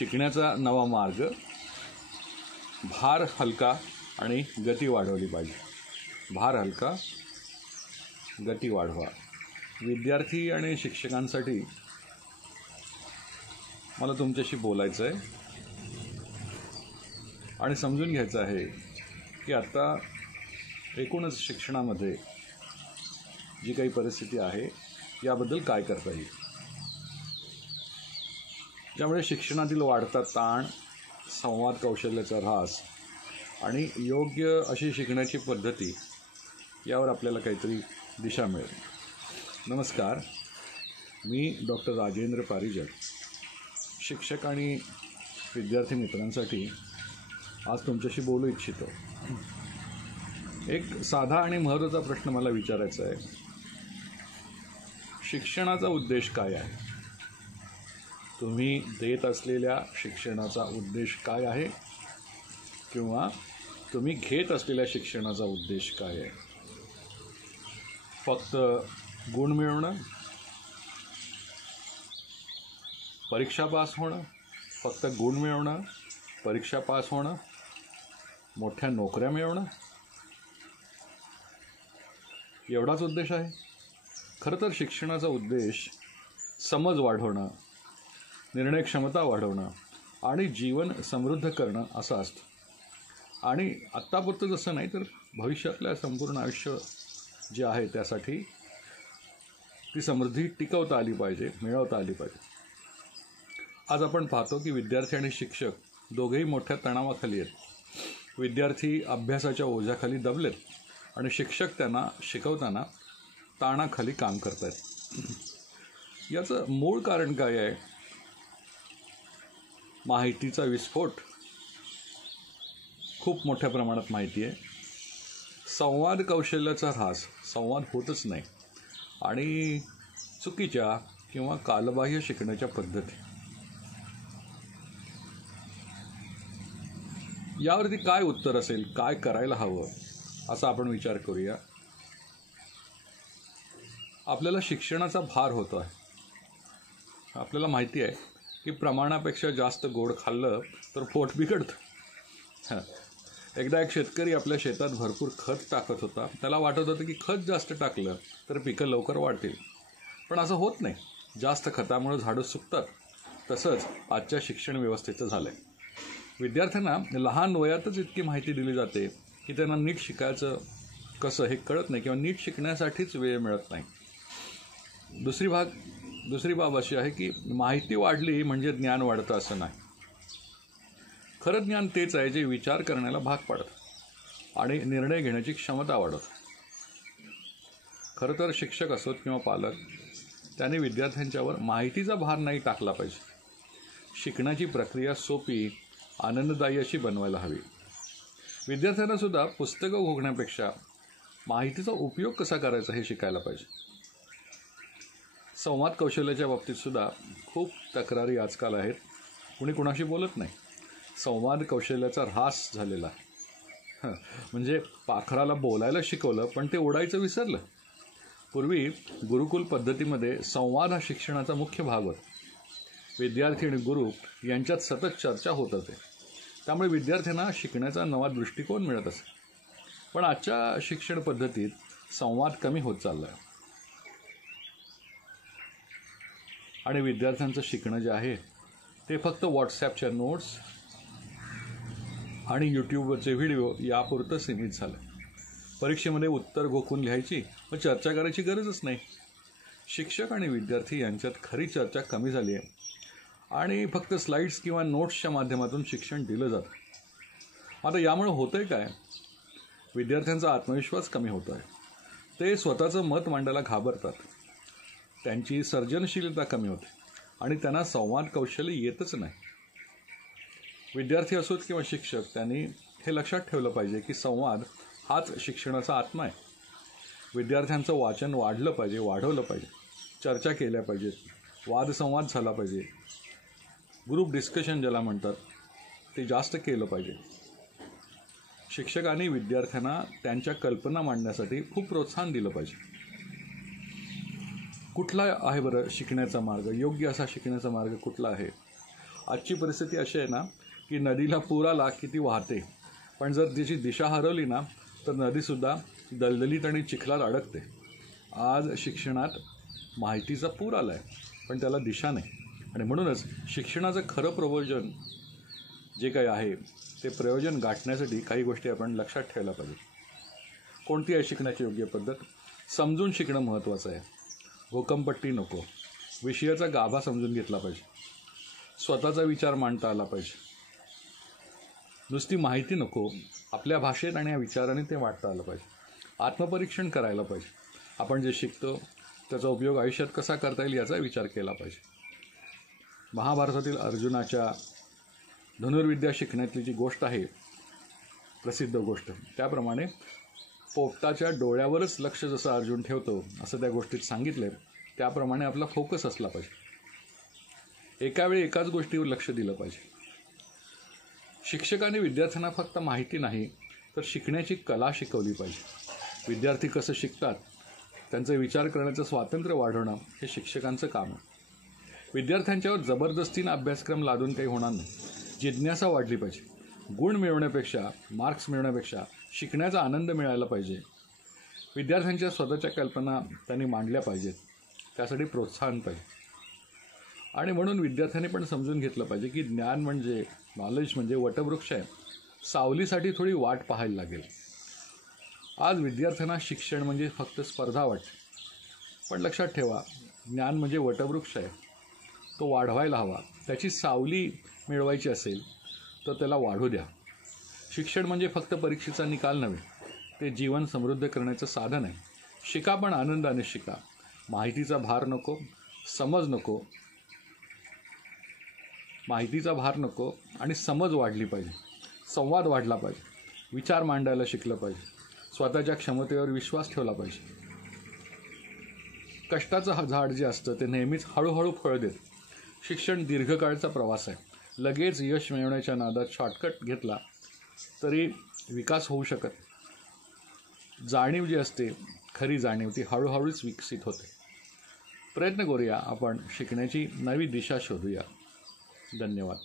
शिकण्याचा नवा मार्ग, भार हलका आणि गती वाढवली पाहिजे. भार हलका, गती वाढवा. विद्यार्थी आणि शिक्षकांसाठी मला तुमच्याशी बोलायचं आहे आणि समजून घ्यायचं आहे की आता एकूणच शिक्षणामध्ये जी काही परिस्थिती आहे याबद्दल काय करता येईल. त्यामुळे शिक्षणातील वाढता ताण, संवाद कौशल्याचा ऱ्हास आणि योग्य अशी शिकण्याची पद्धती यावर आपल्याला काहीतरी दिशा मिळेल. नमस्कार, मी डॉक्टर राजेंद्र पारिजन. शिक्षक आणि विद्यार्थी मित्रांसाठी आज तुमच्याशी बोलू इच्छितो. एक साधा आणि महत्त्वाचा प्रश्न मला विचारायचा आहे. शिक्षणाचा उद्देश काय आहे? तुम्ही देत असलेल्या शिक्षणाचा उद्देश काय आहे? किंवा तुम्ही घेत असलेल्या शिक्षणाचा उद्देश काय आहे? फक्त गुण मिळवणं, परीक्षा पास होणं, फक्त गुण मिळवणं, परीक्षा पास होणं, मोठ्या नोकऱ्या मिळवणं, एवढाच उद्देश आहे? खरं तर शिक्षणाचा उद्देश समज वाढवणं, निर्णय क्षमता वाढवणं आणि जीवन समृद्ध करणं असा असतो. आणि आत्तापुरतं जसं नाही तर भविष्यातल्या संपूर्ण आयुष्य जे आहे त्यासाठी ती समृद्धी टिकवता आली पाहिजे, मिळवता आली पाहिजे. आज आपण पाहतो की विद्यार्थी आणि शिक्षक दोघेही मोठ्या तणावाखाली आहेत. विद्यार्थी अभ्यासाच्या ओझ्याखाली दबलेत आणि शिक्षक त्यांना शिकवताना ताणाखाली काम करत आहेत. याचं मूळ कारण काय आहे? माहितीचा विस्फोट, खूप मोठ्या प्रमाणात माहिती आहे. संवाद कौशल्याचा ऱ्हास, संवाद होतच नाही. आणि चुकीच्या किंवा कालबाह्य शिकण्याच्या पद्धती. यावरती काय उत्तर असेल, काय करायला हवं असा आपण विचार करूया. आपल्याला शिक्षणाचा भार होतो आहे. आपल्याला माहिती आहे की प्रमाणापेक्षा जास्त गोड खाल्लं तर पोट बिघडतं. एकदा एक शेतकरी आपल्या शेतात भरपूर खत टाकत होता. त्याला वाटत होतं की खत जास्त टाकलं तर पिकं लवकर वाढतील. पण असं होत नाही. जास्त खतामुळे झाडं सुकतात. तसंच आजच्या शिक्षण व्यवस्थेचं झालं आहे. विद्यार्थ्यांना लहान वयातच इतकी माहिती दिली जाते की त्यांना नीट शिकायचं कसं हे कळत नाही किंवा नीट शिकण्यासाठीच वेळ मिळत नाही. दुसरी बाब अशी आहे की माहिती वाढली म्हणजे ज्ञान वाढतं असं नाही. खरं ज्ञान तेच आहे जे विचार करण्याला भाग पाडतं आणि निर्णय घेण्याची क्षमता वाढवतं. खरं तर शिक्षक असोत किंवा पालक, त्याने विद्यार्थ्यांच्यावर माहितीचा भार नाही टाकला पाहिजे. शिकण्याची प्रक्रिया सोपी, आनंददायी अशी बनवायला हवी. विद्यार्थ्यांना सुद्धा पुस्तकं घोगण्यापेक्षा माहितीचा उपयोग कसा करायचा हे शिकायला पाहिजे. संवाद कौशल्याच्या बाबतीत सुद्धा खूप तक्रारी आजकाल आहेत. कुणी कुणाशी बोलत नाही. संवाद कौशल्याचा ऱ्हास झालेला आहे. म्हणजे पाखराला बोलायला शिकवलं पण ते उडायचं विसरलं. पूर्वी गुरुकुल पद्धतीमध्ये संवाद हा शिक्षणाचा मुख्य भाग होता. विद्यार्थी आणि गुरु यांच्यात सतत चर्चा होत असते. त्यामुळे विद्यार्थ्यांना शिकण्याचा नवा दृष्टिकोन मिळत असे. पण आजच्या शिक्षण पद्धतीत संवाद कमी होत चालला आहे आणि विद्यार्थ्यांचं शिकणं जे आहे ते फक्त व्हॉट्सॲपच्या नोट्स आणि यूट्यूबवरचे व्हिडिओ यापुरतं सीमित झालं. परीक्षेमध्ये उत्तर घोकून लिहायची व चर्चा करायची गरजच नाही. शिक्षक आणि विद्यार्थी यांच्यात खरी चर्चा कमी झाली आहे आणि फक्त स्लाईड्स किंवा नोट्सच्या माध्यमातून शिक्षण दिलं जातं. आता यामुळे होतं आहे काय? विद्यार्थ्यांचा आत्मविश्वास कमी होतो आहे. ते स्वतःचं मत मांडायला घाबरतात. त्यांची सर्जनशीलता कमी होते आणि त्यांना संवाद कौशल्य येतच नाही. विद्यार्थी असोत किंवा शिक्षक, त्यांनी हे लक्षात ठेवलं पाहिजे की संवाद हाच शिक्षणाचा आत्मा आहे. विद्यार्थ्यांचं वाचन वाढलं पाहिजे, वाढवलं पाहिजे. चर्चा केल्या पाहिजेत, वादसंवाद झाला पाहिजे. ग्रुप डिस्कशन ज्याला म्हणतात ते जास्त केलं पाहिजे. शिक्षकांनी विद्यार्थ्यांना त्यांच्या कल्पना मांडण्यासाठी खूप प्रोत्साहन दिलं पाहिजे. कुठला आहे बरं शिकण्याचा मार्ग? योग्य असा शिकण्याचा मार्ग कुठला आहे? आजची परिस्थिती अशी आहे ना की नदीला पूर आला की ती वाहते, पण जर तिची दिशा हरवली ना तर नदीसुद्धा दलदलीत आणि चिखलात अडकते. आज शिक्षणात माहितीचा पूर आला आहे, पण त्याला दिशा नाही. आणि म्हणूनच शिक्षणाचं खरं प्रयोजन जे काही आहे ते प्रयोजन गाठण्यासाठी काही गोष्टी आपण लक्षात ठेवायला पाहिजे. कोणती आहे शिकण्याची योग्य पद्धत? समजून शिकणं महत्त्वाचं आहे. घोकंपट्टी नको. विषयाचा गाभा समजून घेतला पाहिजे. स्वतःचा विचार मांडता आला पाहिजे. नुसती माहिती नको, आपल्या भाषेत आणि या विचाराने ते वाटता आलं पाहिजे. आत्मपरीक्षण करायला पाहिजे. आपण जे शिकतो त्याचा उपयोग आयुष्यात कसा करता येईल याचा विचार केला पाहिजे. महाभारतातील अर्जुनाच्या धनुर्विद्या शिकण्यातली जी गोष्ट आहे, प्रसिद्ध गोष्ट, त्याप्रमाणे पोपटाच्या डोळ्यावरच लक्ष जसं अर्जुन ठेवतो असं त्या गोष्टीत सांगितलं आहे. त्याप्रमाणे आपला फोकस असला पाहिजे. एका वेळी एकाच गोष्टीवर लक्ष दिलं पाहिजे. शिक्षकांनी विद्यार्थ्यांना फक्त माहिती नाही तर शिकण्याची कला शिकवली पाहिजे. विद्यार्थी कसं शिकतात, त्यांचे विचार करण्याचं स्वातंत्र्य वाढवणं हे शिक्षकांचं काम आहे. विद्यार्थ्यांच्यावर जबरदस्तीनं अभ्यासक्रम लादून काही होणार नाही. जिज्ञासा वाढली पाहिजे. गुण मिळवण्यापेक्षा, मार्क्स मिळवण्यापेक्षा शिकण्याचा आनंद मिळायला पाहिजे. विद्यार्थ्यांच्या स्वतःच्या कल्पना त्यांनी मांडल्या पाहिजेत. त्यासाठी प्रोत्साहन पाहिजे. आणि म्हणून विद्यार्थ्यांनी पण समजून घेतलं पाहिजे की ज्ञान म्हणजे, नॉलेज म्हणजे वटवृक्ष आहे. सावलीसाठी थोडी वाट पाहायला लागेल. आज विद्यार्थ्यांना शिक्षण म्हणजे फक्त स्पर्धा वाटते, पण लक्षात ठेवा, ज्ञान म्हणजे वटवृक्ष आहे. तो वाढवायला हवा. त्याची सावली मिळवायची असेल तर त्याला वाढू द्या. शिक्षण म्हणजे फक्त परीक्षेचा निकाल नव्हे, ते जीवन समृद्ध करण्याचं साधन आहे. शिका, पण आनंदाने शिका. माहितीचा भार नको, समज नको. माहितीचा भार नको आणि समज वाढली पाहिजे. संवाद वाढला पाहिजे. विचार मांडायला शिकलं पाहिजे. स्वतःच्या क्षमतेवर विश्वास ठेवला पाहिजे. कष्टाचं झाड जे असतं ते नेहमीच हळूहळू फळ देतं. शिक्षण दीर्घकाळचा प्रवास आहे. लगेच यश मिळवण्याच्या नादात शॉर्टकट घेतला तरी विकास होऊ शकत. जाणीव जी असते, खरी जाणीव, ती हळूहळूच विकसित होते. प्रयत्न करूया, आपण शिकण्याची नवी दिशा शोधूया. धन्यवाद.